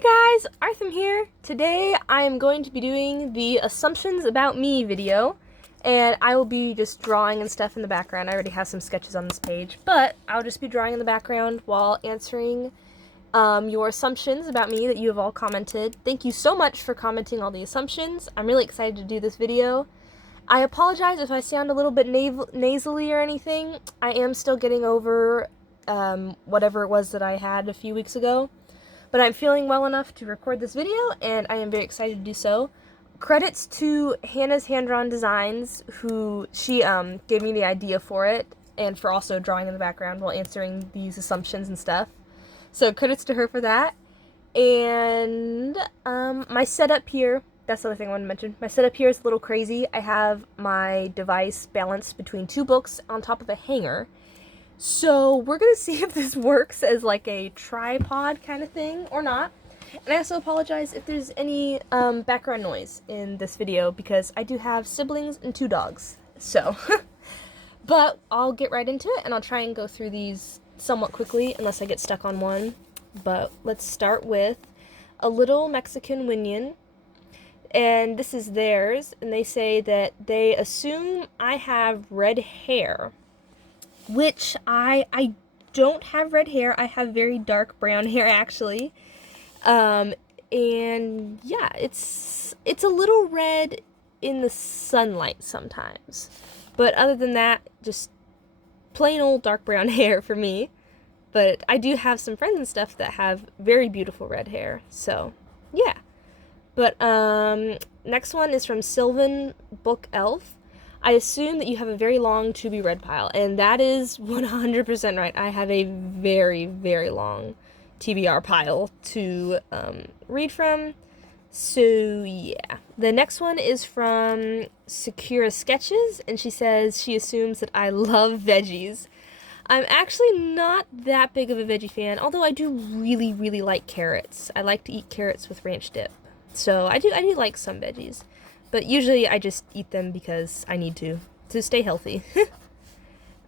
Hey guys, Artham here. Today I am going to be doing the Assumptions About Me video, and I will be just drawing and stuff in the background. I already have some sketches on this page, but I'll just be drawing in the background while answering your assumptions about me that you have all commented. Thank you so much for commenting all the assumptions. I'm really excited to do this video. I apologize if I sound a little bit nasally or anything. I am still getting over whatever it was that I had a few weeks ago. But I'm feeling well enough to record this video, and I am very excited to do so. Credits to Hannah's Hand Drawn Designs, who she gave me the idea for it, and for also drawing in the background while answering these assumptions and stuff. So credits to her for that. And my setup here, that's the other thing I wanted to mention. My setup here is a little crazy. I have my device balanced between two books on top of a hanger. So we're gonna see if this works as like a tripod kind of thing or not. And I also apologize if there's any background noise in this video because I do have siblings and two dogs. So, but I'll get right into it and I'll try and go through these somewhat quickly unless I get stuck on one. But let's start with A Little Mexican Minion. And this is theirs, and they say that they assume I have red hair. Which I don't have red hair. I have very dark brown hair actually. And yeah, it's a little red in the sunlight sometimes. But other than that, just plain old dark brown hair for me. But I do have some friends and stuff that have very beautiful red hair. So, yeah. But next one is from Sylvan Book Elf. I assume that you have a very long to be read pile, and that is 100% right. I have a very, very long TBR pile to read from. So, yeah. The next one is from Sakura Sketches, and she says she assumes that I love veggies. I'm actually not that big of a veggie fan, although I do really, really like carrots. I like to eat carrots with ranch dip. So, I do like some veggies. But usually I just eat them because I need to stay healthy.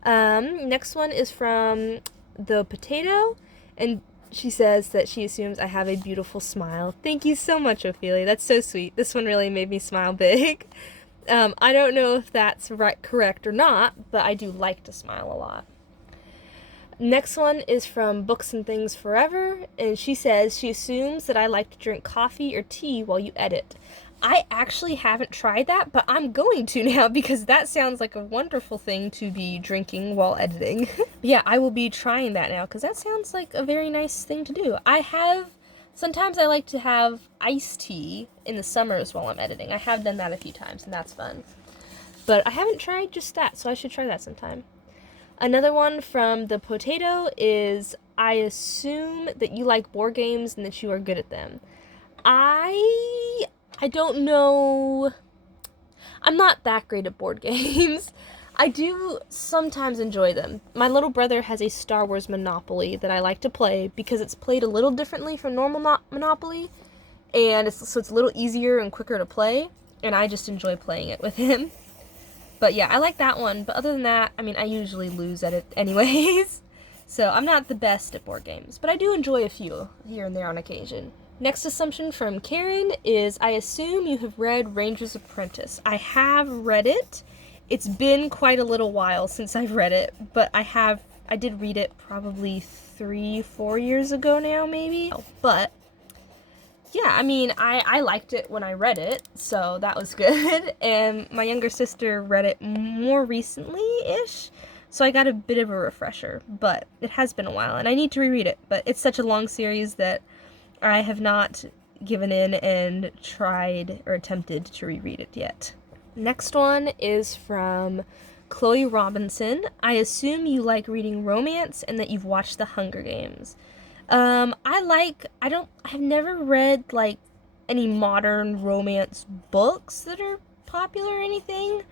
Next one is from The Potato, and she says that she assumes I have a beautiful smile. Thank you so much, Ophelia. That's so sweet. This one really made me smile big. I don't know if that's correct or not, but I do like to smile a lot. Next one is from Books and Things Forever, and she says she assumes that I like to drink coffee or tea while you edit. I actually haven't tried that, but I'm going to now because that sounds like a wonderful thing to be drinking while editing. Yeah, I will be trying that now because that sounds like a very nice thing to do. Sometimes I like to have iced tea in the summers while I'm editing. I have done that a few times and that's fun. But I haven't tried just that, so I should try that sometime. Another one from The Potato is, I assume that you like board games and that you are good at them. I don't know. I'm not that great at board games. I do sometimes enjoy them. My little brother has a Star Wars Monopoly that I like to play because it's played a little differently from normal Monopoly, and so it's a little easier and quicker to play, and I just enjoy playing it with him. But yeah, I like that one, but other than that, I mean, I usually lose at it anyways. So I'm not the best at board games, but I do enjoy a few here and there on occasion. Next assumption from Karen is, I assume you have read Ranger's Apprentice. I have read it. It's been quite a little while since I've read it, but I did read it probably 3-4 years ago now, maybe. But yeah, I mean, I liked it when I read it, so that was good. And my younger sister read it more recently-ish, so I got a bit of a refresher. But it has been a while, and I need to reread it. But it's such a long series that I have not given in and tried or attempted to reread it yet. Next one is from Chloe Robinson. I assume you like reading romance and that you've watched The Hunger Games. I've never read like any modern romance books that are popular or anything.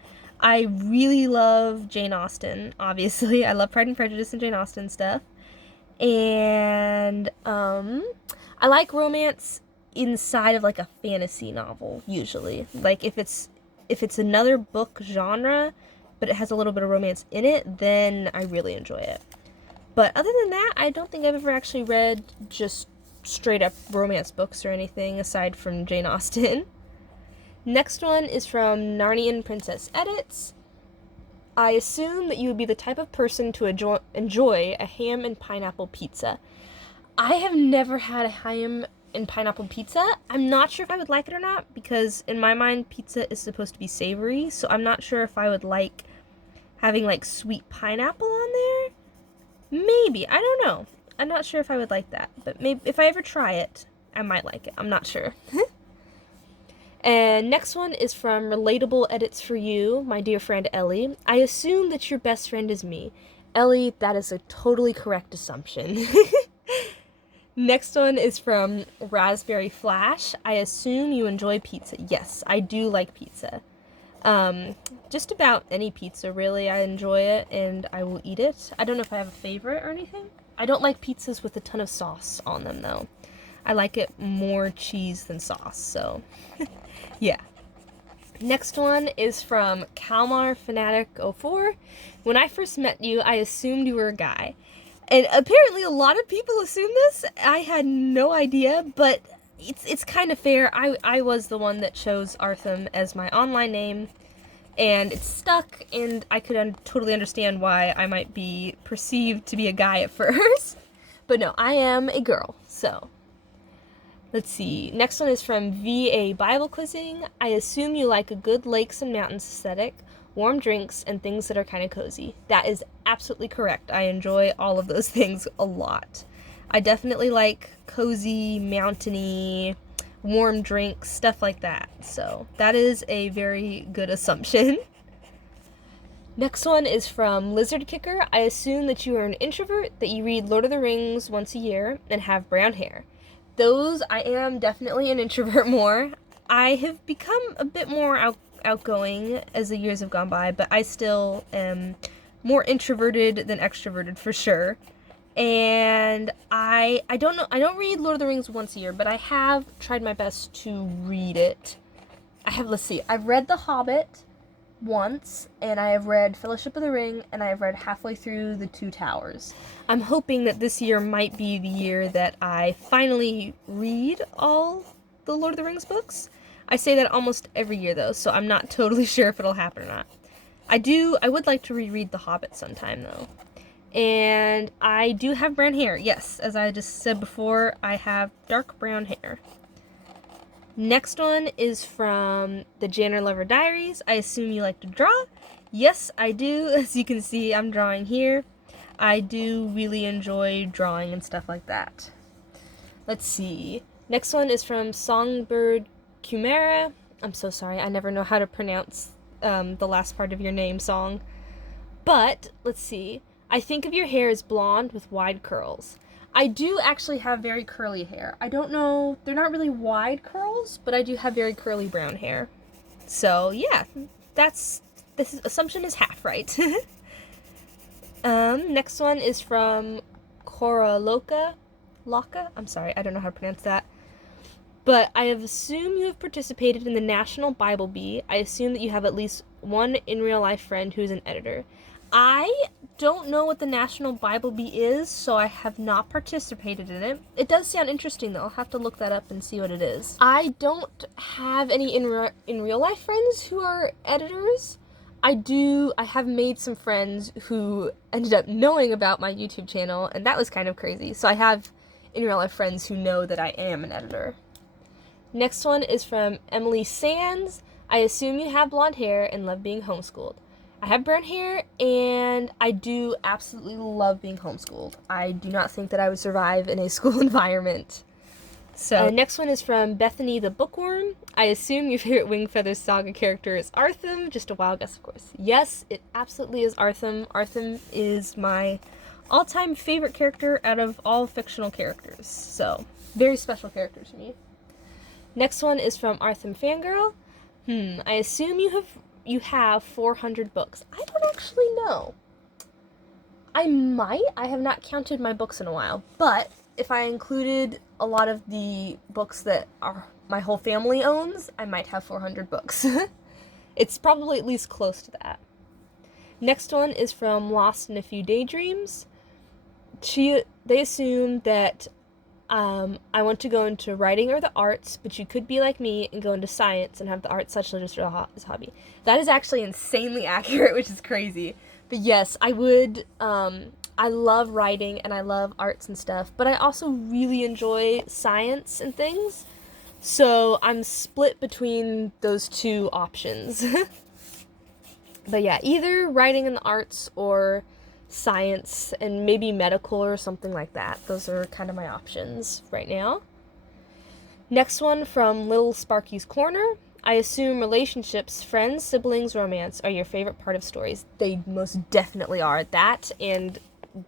I really love Jane Austen, obviously. I love Pride and Prejudice and Jane Austen stuff. And I like romance inside of like a fantasy novel usually. Like if it's another book genre but it has a little bit of romance in it, then I really enjoy it. But other than that, I don't think I've ever actually read just straight up romance books or anything aside from Jane Austen. Next one is from Narnian Princess Edits. I assume that you would be the type of person to enjoy a ham and pineapple pizza. I have never had a ham and pineapple pizza. I'm not sure if I would like it or not, because in my mind, pizza is supposed to be savory, so I'm not sure if I would like having, like, sweet pineapple on there. Maybe. I don't know. I'm not sure if I would like that, but maybe if I ever try it, I might like it. I'm not sure. And next one is from Relatable Edits for You, my dear friend Ellie. I assume that your best friend is me. Ellie, that is a totally correct assumption. Next one is from Raspberry Flash. I assume you enjoy pizza. Yes, I do like pizza. Just about any pizza, really. I enjoy it, and I will eat it. I don't know if I have a favorite or anything. I don't like pizzas with a ton of sauce on them, though. I like it more cheese than sauce, so yeah. Next one is from Kalmar Fanatic 04. When I first met you, I assumed you were a guy. And apparently a lot of people assume this. I had no idea, but it's kind of fair. I was the one that chose Artham as my online name, and it's stuck, and I could totally understand why I might be perceived to be a guy at first. But no, I am a girl, so. Let's see. Next one is from VA Bible Quizzing. I assume you like a good lakes and mountains aesthetic, warm drinks, and things that are kind of cozy. That is absolutely correct. I enjoy all of those things a lot. I definitely like cozy, mountainy, warm drinks, stuff like that. So that is a very good assumption. Next one is from Lizard Kicker. I assume that you are an introvert, that you read Lord of the Rings once a year, and have brown hair. Those, I am definitely an introvert more. I have become a bit more outgoing as the years have gone by, but I still am more introverted than extroverted for sure. And I don't read Lord of the Rings once a year, but I have tried my best to read it. I've read The Hobbit once, and I have read Fellowship of the Ring, and I have read halfway through The Two Towers. I'm hoping that this year might be the year that I finally read all the Lord of the Rings books. I say that almost every year, though, so I'm not totally sure if it'll happen or not. I would like to reread The Hobbit sometime, though. And I do have brown hair. Yes, as I just said before, I have dark brown hair. Next one is from the Janner Lover Diaries. I assume you like to draw? Yes, I do. As you can see, I'm drawing here. I do really enjoy drawing and stuff like that. Let's see. Next one is from Songbird Chimera. I'm so sorry, I never know how to pronounce the last part of your name, Song. But, let's see. I think of your hair as blonde with wide curls. I do actually have very curly hair. I don't know, they're not really wide curls, but I do have very curly brown hair. So, yeah, assumption is half right. Next one is from Cora Locke. I'm sorry, I don't know how to pronounce that. But I have assumed you have participated in the National Bible Bee. I assume that you have at least one in real life friend who is an editor. I don't know what the National Bible Bee is, so I have not participated in it. It does sound interesting, though. I'll have to look that up and see what it is. I don't have any in real life friends who are editors. I have made some friends who ended up knowing about my YouTube channel, and that was kind of crazy. So I have in real life friends who know that I am an editor. Next one is from Emily Sands. I assume you have blonde hair and love being homeschooled. I have brown hair, and I do absolutely love being homeschooled. I do not think that I would survive in a school environment. So, next one is from Bethany the Bookworm. I assume your favorite Wingfeather Saga character is Artham. Just a wild guess, of course. Yes, it absolutely is Artham. Artham is my all-time favorite character out of all fictional characters. So, very special character to me. Next one is from Artham Fangirl. I assume you have 400 books. I don't actually know. I might. I have not counted my books in a while. But if I included a lot of the books that my whole family owns, I might have 400 books. It's probably at least close to that. Next one is from Lost in a Few Daydreams. They assume that I want to go into writing or the arts, but you could be like me and go into science and have the arts such as your hobby. That is actually insanely accurate, which is crazy. But yes, I would, I love writing and I love arts and stuff, but I also really enjoy science and things. So I'm split between those two options. But yeah, either writing in the arts or science and maybe medical or something like that. Those are kind of my options right now. Next one from Little Sparky's Corner. I assume relationships, friends, siblings, romance are your favorite part of stories. They most definitely are. That and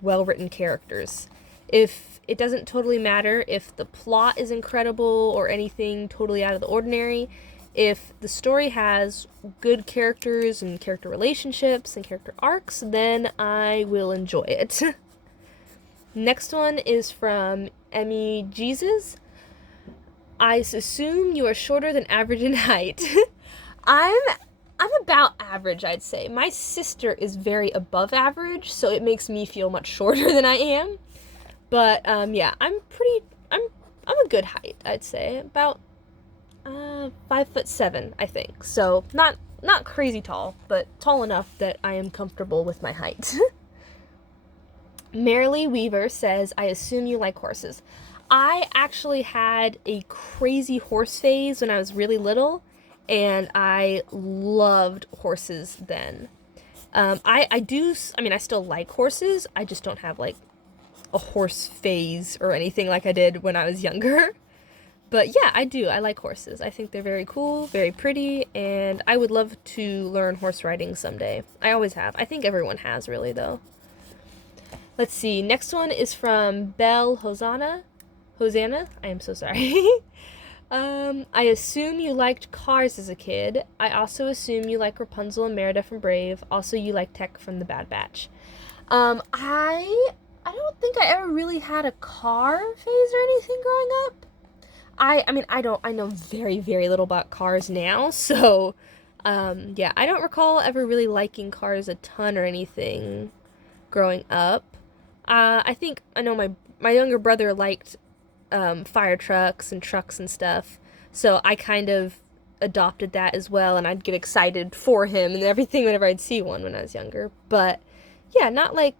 well-written characters. If it doesn't totally matter if the plot is incredible or anything totally out of the ordinary, if the story has good characters and character relationships and character arcs, then I will enjoy it. Next one is from Emmy Jesus. I assume you are shorter than average in height. I'm about average, I'd say. My sister is very above average, so it makes me feel much shorter than I am. But yeah, I'm a good height, I'd say. About 5'7", I think. So not crazy tall, but tall enough that I am comfortable with my height. Marilee Weaver says, I assume you like horses. I actually had a crazy horse phase when I was really little, and I loved horses then. I still like horses. I just don't have like a horse phase or anything like I did when I was younger. But yeah, I do. I like horses. I think they're very cool, very pretty, and I would love to learn horse riding someday. I always have. I think everyone has, really, though. Let's see. Next one is from Belle Hosanna. I am so sorry. I assume you liked Cars as a kid. I also assume you like Rapunzel and Merida from Brave. Also, you like Tech from The Bad Batch. I don't think I ever really had a car phase or anything growing up. I know very, very little about cars now, so, yeah, I don't recall ever really liking cars a ton or anything growing up. I know my younger brother liked, fire trucks and trucks and stuff, so I kind of adopted that as well, and I'd get excited for him and everything whenever I'd see one when I was younger, but, yeah, I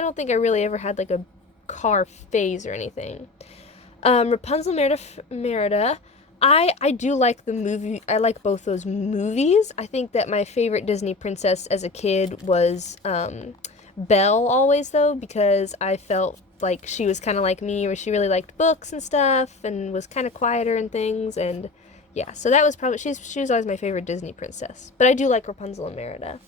don't think I really ever had, like, a car phase or anything. Rapunzel Merida, I do like the movie. I like both those movies. I think that my favorite Disney princess as a kid was Belle always, though, because I felt like she was kind of like me, where she really liked books and stuff and was kind of quieter and things, and yeah, so that was probably, she was always my favorite Disney princess. But I do like Rapunzel and Merida.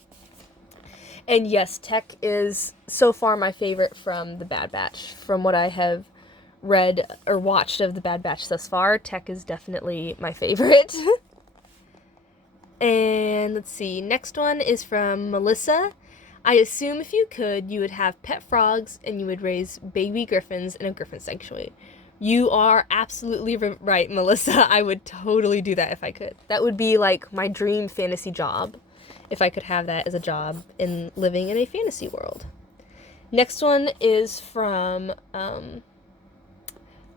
And yes, Tech is so far my favorite from The Bad Batch. From what I have read or watched of The Bad Batch thus far, Tech is definitely my favorite. And let's see, next one is from Melissa. I assume if you could, you would have pet frogs and you would raise baby griffins in a griffin sanctuary. You are absolutely right, Melissa. I would totally do that if I could. That would be like my dream fantasy job, if I could have that as a job in living in a fantasy world. Next one is from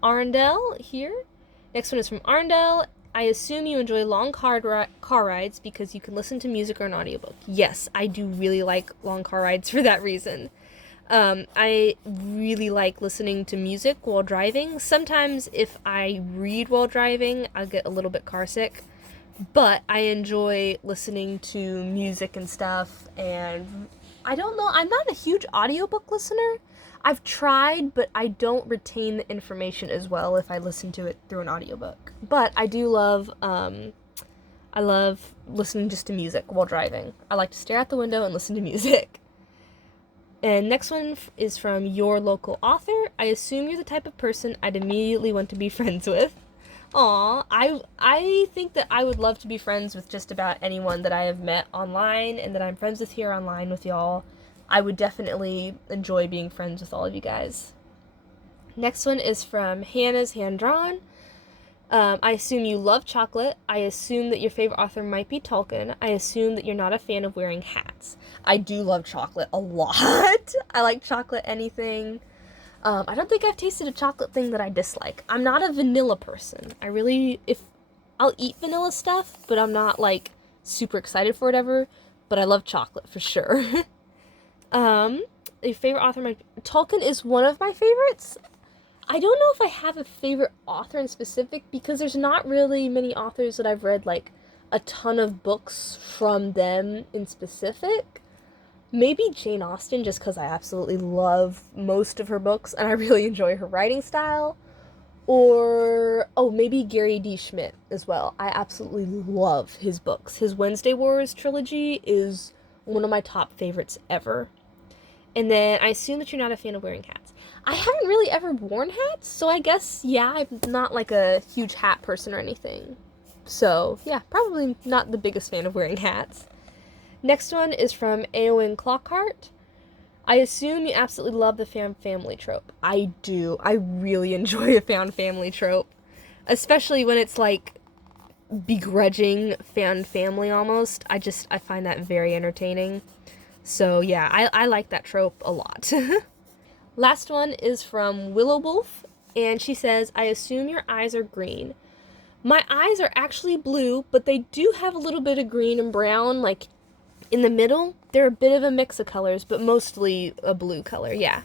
Arundel here. Next one is from Arundel. I assume you enjoy long car rides because you can listen to music or an audiobook. Yes, I do really like long car rides for that reason. I really like listening to music while driving. Sometimes if I read while driving, I'll get a little bit car sick. But I enjoy listening to music and stuff, and I don't know, I'm not a huge audiobook listener. I've tried, but I don't retain the information as well if I listen to it through an audiobook. But I do love, I love listening just to music while driving. I like to stare out the window and listen to music. And next one is from Your Local Author. I assume you're the type of person I'd immediately want to be friends with. Aw, I think that I would love to be friends with just about anyone that I have met online and that I'm friends with here online with y'all. I would definitely enjoy being friends with all of you guys. Next one is from Hannah's Hand Drawn. I assume you love chocolate. I assume that your favorite author might be Tolkien. I assume that you're not a fan of wearing hats. I do love chocolate a lot. I like chocolate anything. I don't think I've tasted a chocolate thing that I dislike. I'm not a vanilla person. I'll eat vanilla stuff, but I'm not like super excited for it ever. But I love chocolate for sure. A favorite author, Tolkien is one of my favorites. I don't know if I have a favorite author in specific because there's not really many authors that I've read like a ton of books from them in specific. Maybe Jane Austen, just because I absolutely love most of her books and I really enjoy her writing style. Or, oh, maybe Gary D. Schmidt as well. I absolutely love his books. His Wednesday Wars trilogy is one of my top favorites ever. And then I assume that you're not a fan of wearing hats. I haven't really ever worn hats, so I guess, yeah, I'm not like a huge hat person or anything. So, yeah, probably not the biggest fan of wearing hats. Next one is from Eowyn Clockhart. I assume you absolutely love the found family trope. I do. I really enjoy a found family trope. Especially when it's like begrudging found family almost. I find that very entertaining. So yeah, I like that trope a lot. Last one is from Willow Wolf, and she says, I assume your eyes are green. My eyes are actually blue, but they do have a little bit of green and brown, like in the middle. They're a bit of a mix of colors, but mostly a blue color, yeah.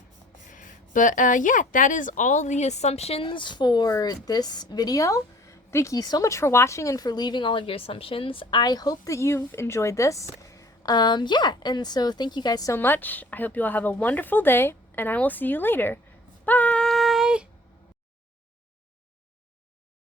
But yeah, that is all the assumptions for this video. Thank you so much for watching and for leaving all of your assumptions. I hope that you've enjoyed this. Yeah, and so thank you guys so much. I hope you all have a wonderful day, and I will see you later.